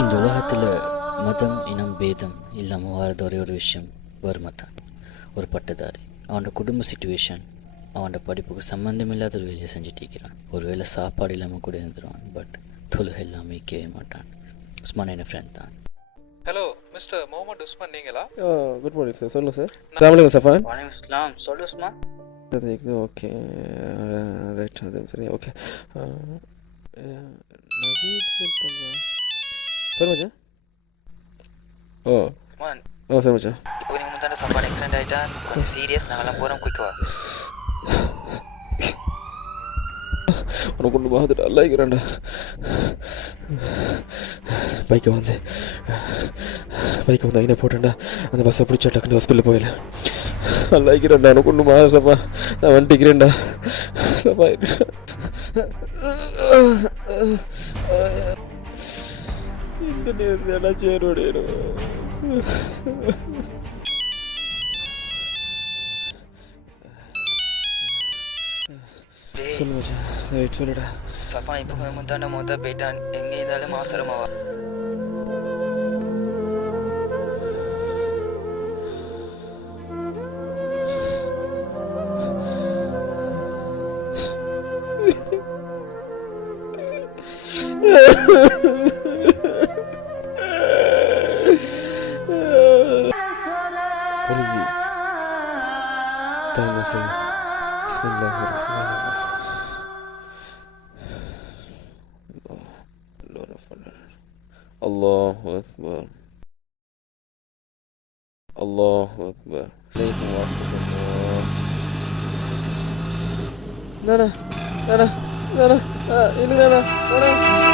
இந்த உலகத்தில் மதம் இனம் பேதம் இல்லாமல் வாழ்ந்த ஒரே ஒரு விஷயம் வறுமை தான். ஒரு பட்டதாரி அவனோட குடும்ப சுச்சுவேஷன் அவனோட படிப்புக்கு சம்மந்தம் இல்லாத ஒரு வேலையை செஞ்சுட்டு இருக்கிறான். ஒரு வேளை சாப்பாடு இல்லாமல் கூட இருந்துருவான். பட் தொழுகை இல்லாமல் இருக்கவே மாட்டான். உஸ்மான் என்ன ஃப்ரெண்ட் தான். ஹலோ மிஸ்டர் முகமது உஸ்மான் நீங்களா? Good morning sir. சொல்லுங்கள் சார். அஸ்ஸலாமு சஃபான். வணக்கம் இஸ்லாம். சொல்லு உஸ்மான். அது ஓகே ரைட். அது சரி ஓகே. சார் மச்சான். ஓ உஸ்மான், ஓ சார் மச்சான். இப்போ நீங்கள் முந்தாண்ட சாப்பாடு ஆக்சிடென்ட் ஆகிட்டா கொஞ்சம் சீரியஸ். நாங்கள்லாம் போகிறோம், குயிக்கவா. உனக்கு ஒன்று பார்த்துட்டு அல்லாய்க்கிறேன்டா. பைக்கை வந்து ஐநா போட்டேன்டா. அந்த பஸ்ஸை பிடிச்சா டக்குன்னு ஹாஸ்பிட்டலில் போயிடல. அல்லாய்க்கிறேன்டா. உனக்கு ஒன்று மாற சப்பா. நான் வந்துட்டுக்கிறேன்டா சப்பா. இந்த நேரத்தில் என்ன சேரோட சொல்லு மச்சான். வெயிட் சொல்லுடா. சஃபா இப்போ முந்தாண்ட மொத்தா போயிட்டான். எங்கே இருந்தாலும் அவசரமாவா. قولي تعال نسوي بسم الله الرحمن الرحيم. الله أكبر الله أكبر. سيدنا ورحمة الله. لا لا لا لا لا لا لا لا لا